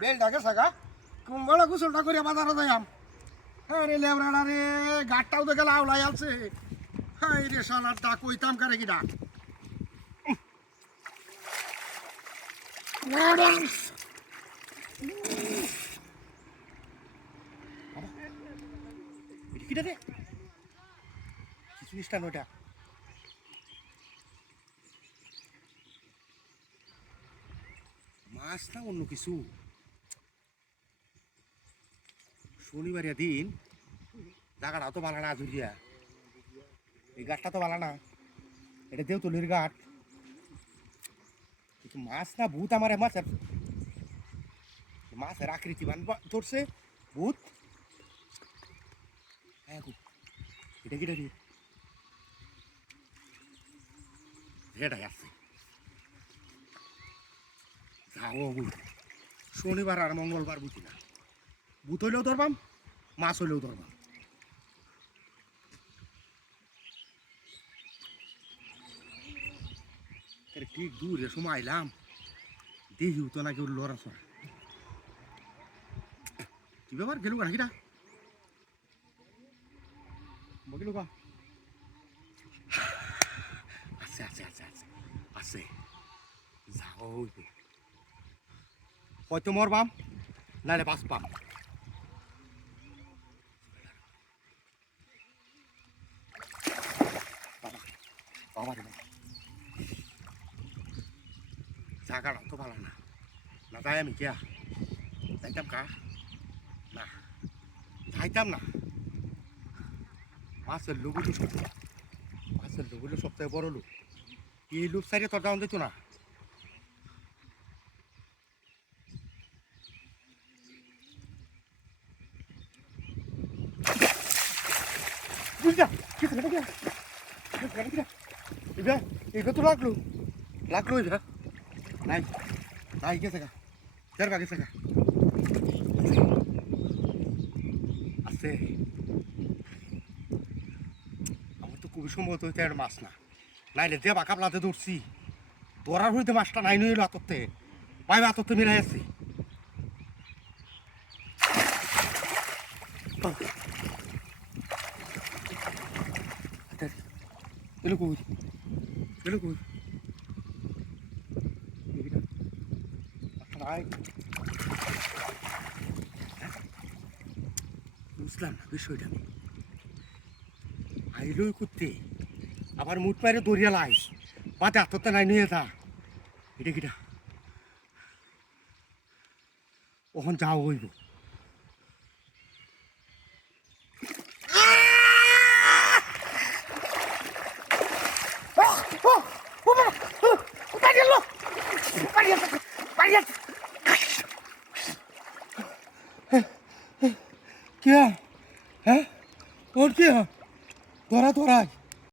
বেলটাকে Saga কুম্বলা গোসলটা করে বাজারে যাইম। হ্যাঁ রে লেবরাড়া রে, গাটটাও তো গেলা আওলাই আছে। হ্যাঁ রে শালার ডাক কইতাম কারে কি ডাক। কিটা রে কি জিনিসটা নটা মাছ না অন্য কিছু? শনিবারিয়া দিন জায়গাটা তো ভালো না, জুড়িয়া এই গাছটা তো ভালো না, এটা দেওতলির ঘাট। কিন্তু মাছ না ভূত, আমার মাছের মাছের আকৃতি বান ধরছে ভূত। হ্যাঁ গো, এটা কিটা রে? এটাই আছে। যাও শনিবার আর মঙ্গলবার বুঝি না, ভূত হইলেও ধরবাম, মাছ হইলেও ধরবাম। ঠিক দূরে সময় আইলাম, দেখিও তো নাকি লড়া চড়া। কি ব্যাপার গেলু নাকিটা বকিলু কা? আছে আছে আছে আছে আছে। যাও হয়তো মরবাম, নাহলে বাঁচবাম। বাবা বাবা রে বাবা, জায়গাটা তো ভালো না, না যাই আমি কে যাইতাম কা? না যাইতাম না। মাছের লোক হলো, মাছের লোক হলো সবথেকে বড় লোক। এই লোক সাইডে তোর দাম দিত না। এটা তো লাগলো লাগলো, এটা নাই নাই গেছে গা, দেড় গেছে গা, আছে। আমার তো খুবই সম্ভবত হইতে আর মাছ না, নাইলে দেবা কাপলাতে ধরছি, ধরার হইতে মাছটা নাই নইল আতরতে, পাইবে আতরতে মিলাই আছি। এলো কই, এলো কই, বুঝলাম না বিষয়টা। আমি আইলই করতে আবার মুঠ মারে দরিয়া লাইস পাতে আতরতে নাই নিয়ে যা। এটা কিটা ওখান যাও হইব। क्या है? और क्या? दोरा दोरा